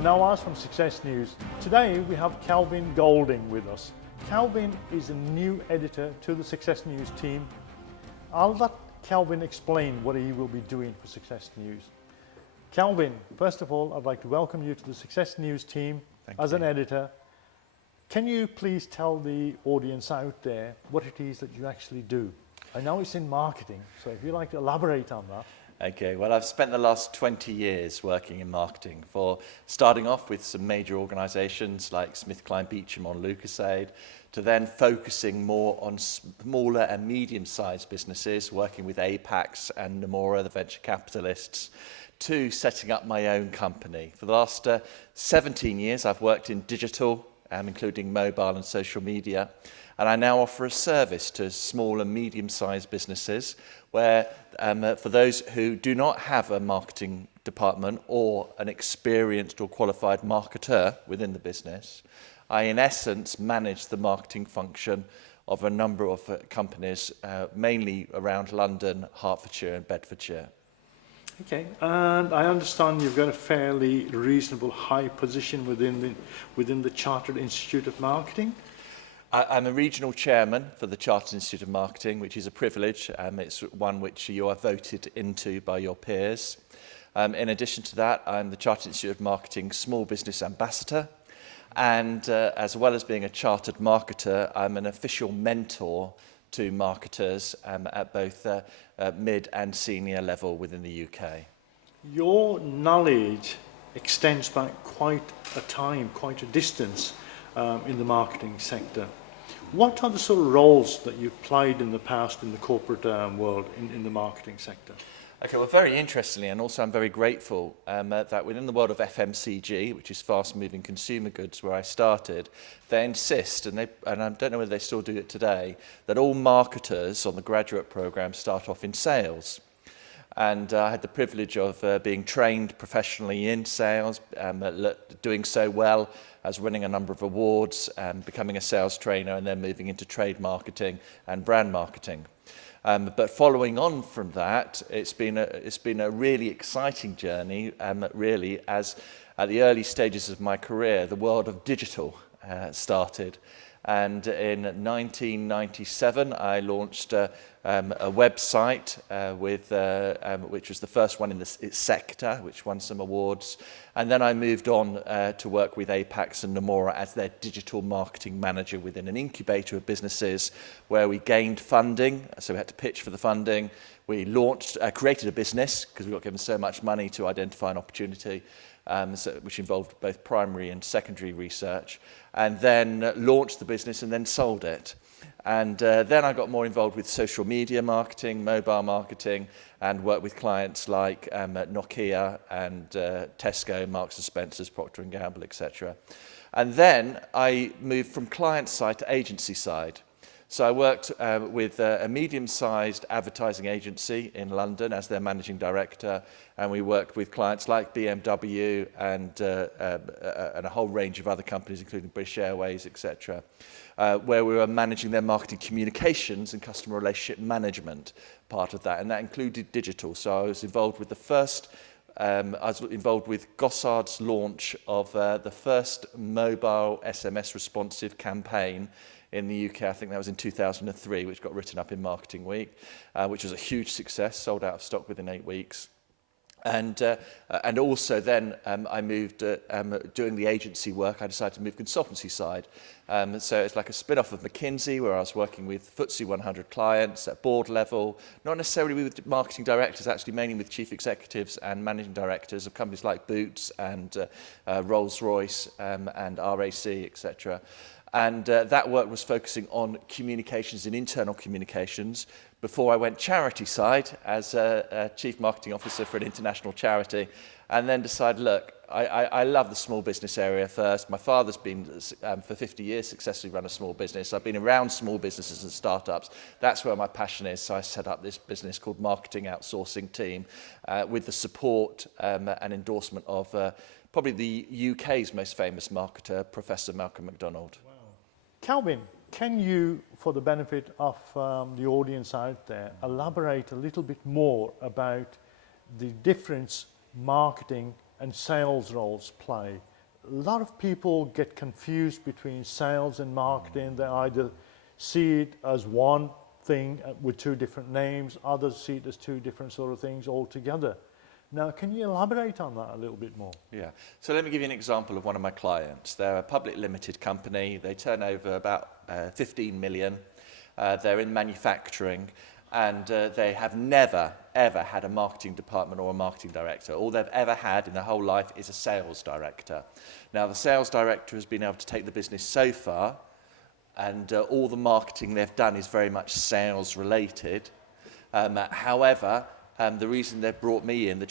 Nawaz from Success News. Today we have Kelvin Golding with us. Kelvin is a new editor to the Success News team. I'll let Kelvin explain what he will be doing for Success News. Kelvin, first of all, I'd like to welcome you to the Success News team as an editor. Can you please tell the audience out there what it is that you actually do? I know it's in marketing, so if you'd like to elaborate on that. Okay, well, I've spent the last 20 years working in marketing, for starting off with some major organisations like SmithKline Beecham on Lucasade, to then focusing more on smaller and medium-sized businesses, working with Apax and Nomura, the venture capitalists, to setting up my own company. For the last 17 years, I've worked in digital, including mobile and social media, and I now offer a service to small and medium-sized businesses where, for those who do not have a marketing department or an experienced or qualified marketer within the business, I, in essence, manage the marketing function of a number of companies, mainly around London, Hertfordshire and Bedfordshire. Okay, and I understand you've got a fairly reasonable high position within the Chartered Institute of Marketing. I'm a regional chairman for the Chartered Institute of Marketing, which is a privilege. It's one which you are voted into by your peers. In addition to that, I'm the Chartered Institute of Marketing Small Business Ambassador. And as well as being a chartered marketer, I'm an official mentor to marketers at both mid and senior level within the UK. Your knowledge extends back quite a distance in the marketing sector. What are the sort of roles that you've played in the past in the corporate world in the marketing sector? Okay, well, very interestingly, and also I'm very grateful that within the world of FMCG, which is fast-moving consumer goods, where I started, they insist, and I don't know whether they still do it today, that all marketers on the graduate programme start off in sales. And I had the privilege of being trained professionally in sales, doing so well as winning a number of awards, becoming a sales trainer, and then moving into trade marketing and brand marketing. But following on from that, it's been a really exciting journey, really, as at the early stages of my career, the world of digital started. And in 1997, I launched a website which was the first one in its sector, which won some awards. And then I moved on to work with Apax and Nomura as their digital marketing manager within an incubator of businesses where we gained funding. So we had to pitch for the funding. We created a business because we got given so much money to identify an opportunity, which involved both primary and secondary research, and then launched the business and then sold it. And then I got more involved with social media marketing, mobile marketing, and worked with clients like Nokia and Tesco, Marks & Spencer's, Procter & Gamble, etc. And then I moved from client side to agency side. So I worked with a medium-sized advertising agency in London as their managing director, and we worked with clients like BMW and a whole range of other companies, including British Airways, etc., where we were managing their marketing communications and customer relationship management part of that, and that included digital. So I was involved with Gossard's launch of the first mobile SMS responsive campaign in the UK. I think that was in 2003, which got written up in Marketing Week, which was a huge success, sold out of stock within 8 weeks. And also then I moved, doing the agency work, I decided to move consultancy side. So it's like a spin-off of McKinsey, where I was working with FTSE 100 clients at board level, not necessarily with marketing directors, actually mainly with chief executives and managing directors of companies like Boots and Rolls-Royce and RAC, etc. And that work was focusing on communications and internal communications before I went charity side as a chief marketing officer for an international charity, and then decided, look, I love the small business area first. My father's been, for 50 years, successfully run a small business. I've been around small businesses and startups. That's where my passion is. So I set up this business called Marketing Outsourcing Team with the support and endorsement of probably the UK's most famous marketer, Professor Malcolm MacDonald. Wow. Kelvin, can you, for the benefit of the audience out there, elaborate a little bit more about the difference marketing and sales roles play. A lot of people get confused between sales and marketing. They either see it as one thing with two different names, others see it as two different sort of things altogether. Now, can you elaborate on that a little bit more? Yeah. So let me give you an example of one of my clients. They're a public limited company. They turn over about 15 million. They're in manufacturing, and they have never, ever had a marketing department or a marketing director. All they've ever had in their whole life is a sales director. Now, the sales director has been able to take the business so far, and all the marketing they've done is very much sales related. However, the reason they've brought me in, the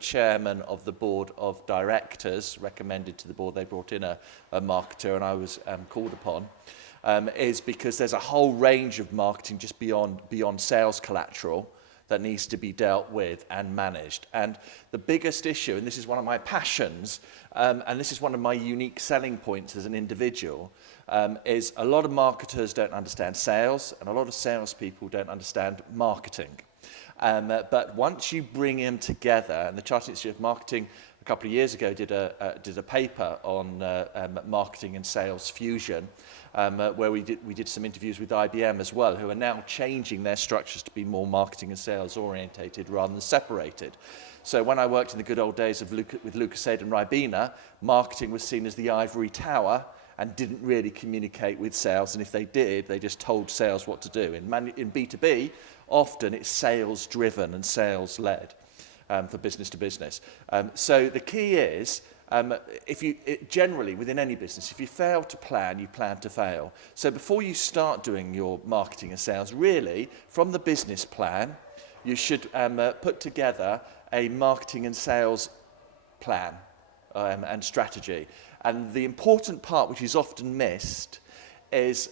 chairman of the board of directors recommended to the board, they brought in a marketer, and I was called upon, is because there's a whole range of marketing just beyond sales collateral that needs to be dealt with and managed. And the biggest issue, and this is one of my passions, and this is one of my unique selling points as an individual, is a lot of marketers don't understand sales, and a lot of salespeople don't understand marketing. But once you bring them together, and the Chartered Institute of Marketing a couple of years ago did a paper on marketing and sales fusion, where we did some interviews with IBM as well, who are now changing their structures to be more marketing and sales orientated rather than separated. So when I worked in the good old days with Lucasade and Ribena, marketing was seen as the ivory tower and didn't really communicate with sales, and if they did, they just told sales what to do. In B2B, often it's sales driven and sales led. For business to business. So the key is, generally within any business, if you fail to plan, you plan to fail. So before you start doing your marketing and sales, really, from the business plan, you should put together a marketing and sales plan and strategy. And the important part, which is often missed, is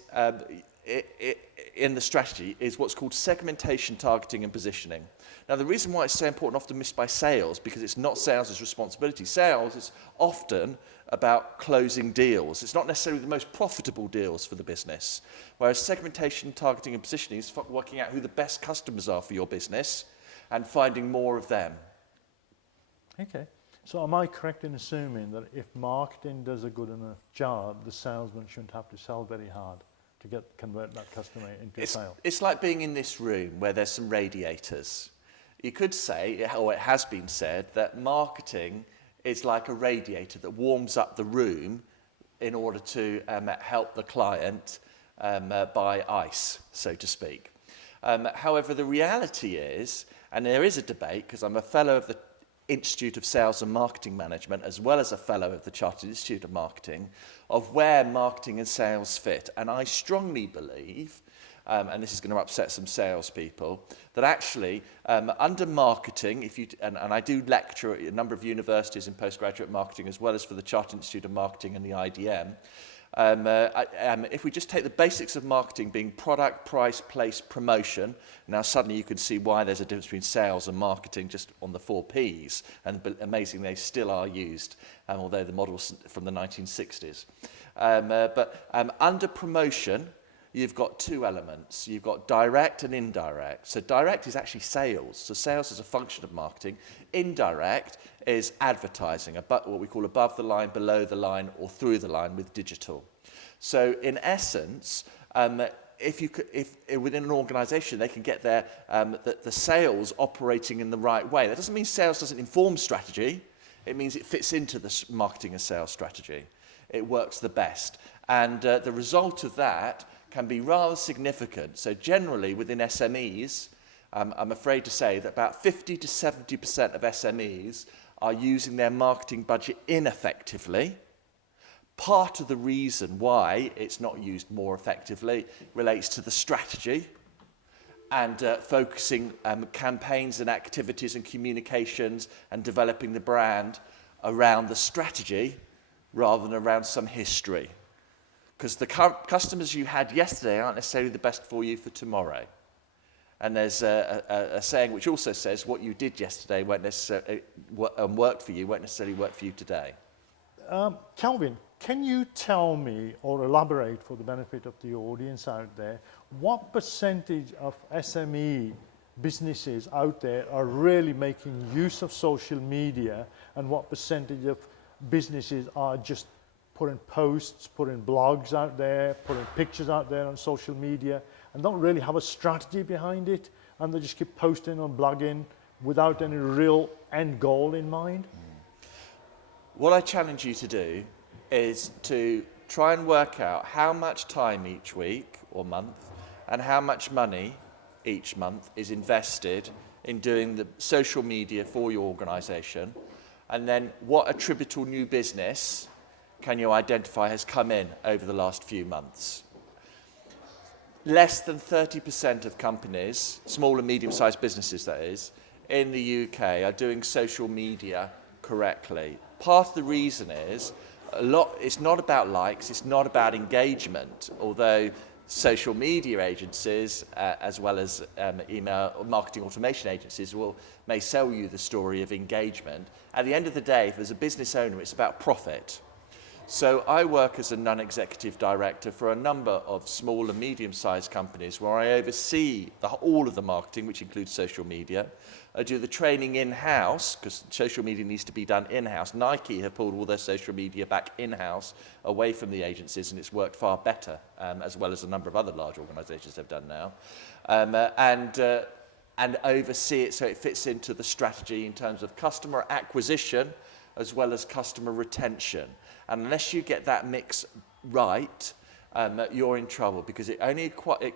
in the strategy is what's called segmentation, targeting, and positioning. Now, the reason why it's so important, often missed by sales, because it's not sales' responsibility. Sales is often about closing deals. It's not necessarily the most profitable deals for the business. Whereas segmentation, targeting, and positioning is working out who the best customers are for your business and finding more of them. Okay. So am I correct in assuming that if marketing does a good enough job, the salesman shouldn't have to sell very hard to convert that customer into a sale? It's like being in this room where there's some radiators. You could say, or it has been said, that marketing is like a radiator that warms up the room in order to help the client buy ice, so to speak. However, the reality is, and there is a debate, because I'm a fellow of the Institute of Sales and Marketing Management, as well as a fellow of the Chartered Institute of Marketing, of where marketing and sales fit. And I strongly believe, and this is going to upset some salespeople, that actually under marketing, and I do lecture at a number of universities in postgraduate marketing, as well as for the Chartered Institute of Marketing and the IDM, if we just take the basics of marketing being product, price, place, promotion, now suddenly you can see why there's a difference between sales and marketing just on the 4 Ps, and amazingly they still are used, although the model's from the 1960s. But under promotion, you've got 2 elements. You've got direct and indirect. So direct is actually sales. So sales is a function of marketing. Indirect is advertising, what we call above the line, below the line, or through the line with digital. So in essence, if within an organisation they can get the sales operating in the right way, that doesn't mean sales doesn't inform strategy. It means it fits into the marketing and sales strategy. It works the best. And the result of that can be rather significant. So generally within SMEs, I'm afraid to say that about 50 to 70% of SMEs are using their marketing budget ineffectively. Part of the reason why it's not used more effectively relates to the strategy and focusing campaigns and activities and communications and developing the brand around the strategy rather than around some history. Because the customers you had yesterday aren't necessarily the best for you for tomorrow. And there's a saying which also says what you did yesterday won't necessarily worked for you, won't necessarily work for you today. Kelvin, can you tell me or elaborate for the benefit of the audience out there, what percentage of SME businesses out there are really making use of social media, and what percentage of businesses are just putting posts, putting blogs out there, putting pictures out there on social media, and don't really have a strategy behind it, and they just keep posting and blogging without any real end goal in mind? What I challenge you to do is to try and work out how much time each week or month and how much money each month is invested in doing the social media for your organisation, and then what attributable new business can you identify has come in over the last few months. Less than 30% of companies, small and medium-sized businesses that is, in the UK are doing social media correctly. Part of the reason is it's not about likes, it's not about engagement, although social media agencies, as well as email or marketing automation agencies, may sell you the story of engagement. At the end of the day, if as a business owner, it's about profit. So I work as a non-executive director for a number of small and medium-sized companies where I oversee all of the marketing, which includes social media. I do the training in-house, because social media needs to be done in-house. Nike have pulled all their social media back in-house, away from the agencies, and it's worked far better, as well as a number of other large organisations have done now. And oversee it so it fits into the strategy in terms of customer acquisition as well as customer retention. And unless you get that mix right, you're in trouble, because it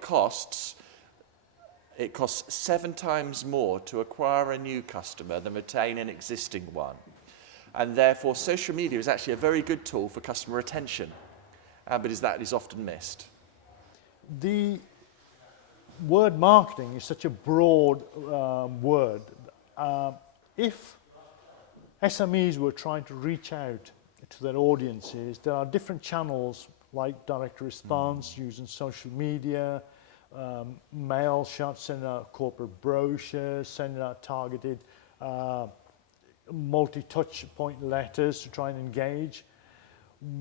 costs 7 times more to acquire a new customer than retain an existing one. And therefore, social media is actually a very good tool for customer retention, but that is often missed. The word marketing is such a broad word. If SMEs were trying to reach out to their audiences, there are different channels like direct response, using social media, mail shots, sending out corporate brochures, sending out targeted multi-touch point letters to try and engage.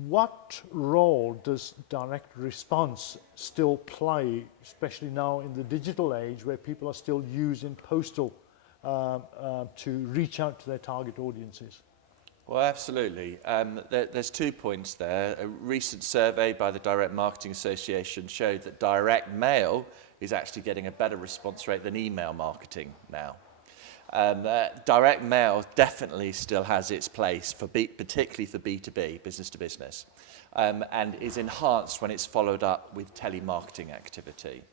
What role does direct response still play, especially now in the digital age where people are still using postal to reach out to their target audiences? Well, absolutely. There's 2 points there. A recent survey by the Direct Marketing Association showed that direct mail is actually getting a better response rate than email marketing now. Direct mail definitely still has its place, particularly for B2B, business to business, and is enhanced when it's followed up with telemarketing activity.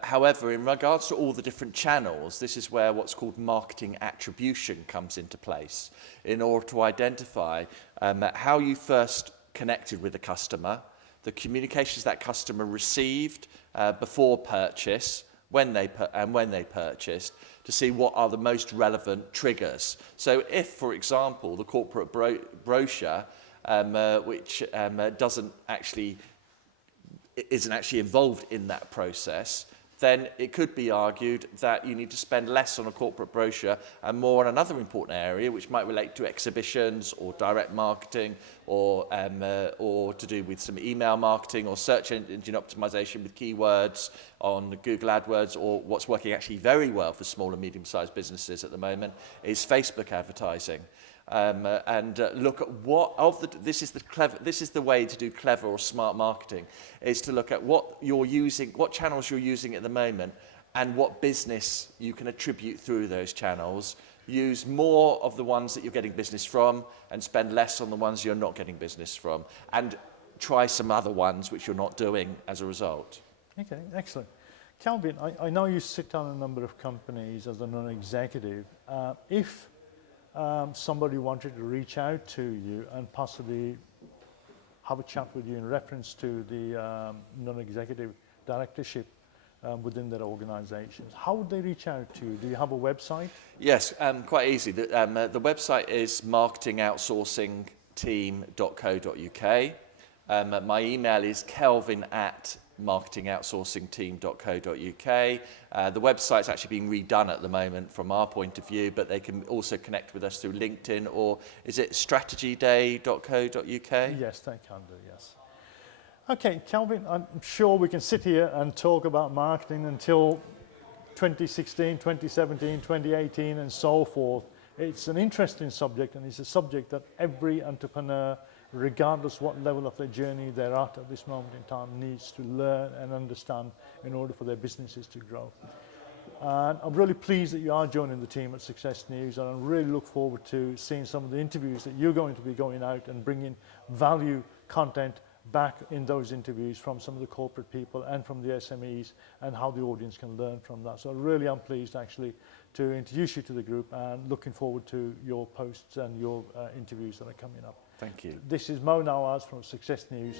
However, in regards to all the different channels, this is where what's called marketing attribution comes into place, in order to identify how you first connected with the customer, the communications that customer received before purchase, when they purchased, to see what are the most relevant triggers. So if, for example, the corporate brochure, which isn't actually involved in that process, then it could be argued that you need to spend less on a corporate brochure and more on another important area, which might relate to exhibitions or direct marketing, or to do with some email marketing or search engine optimization with keywords on Google AdWords, or what's working actually very well for small and medium-sized businesses at the moment is Facebook advertising. Look at this is the way to do clever or smart marketing, is to look at what channels you're using at the moment, and what business you can attribute through those channels. Use more of the ones that you're getting business from and spend less on the ones you're not getting business from, and try some other ones which you're not doing as a result. Okay, excellent. Kelvin, I know you sit on a number of companies as a non-executive. If somebody wanted to reach out to you and possibly have a chat with you in reference to the non-executive directorship within their organizations, how would they reach out to you? Do you have a website? Yes, quite easy. The website is marketingoutsourcingteam.co.uk. My email is kelvin@marketingoutsourcingteam.co.uk. The website's actually being redone at the moment from our point of view, but they can also connect with us through LinkedIn, or is it strategyday.co.uk? Yes, they can do, yes. Okay, Kelvin, I'm sure we can sit here and talk about marketing until 2016, 2017, 2018 and so forth. It's an interesting subject, and it's a subject that every entrepreneur, regardless what level of their journey they're at this moment in time, needs to learn and understand in order for their businesses to grow. And I'm really pleased that you are joining the team at Success News, and I really look forward to seeing some of the interviews that you're going to be going out and bringing value content back in those interviews from some of the corporate people and from the SMEs, and how the audience can learn from that. So I really am pleased actually to introduce you to the group, and looking forward to your posts and your interviews that are coming up. Thank you. This is Mo Nawaz from Success News.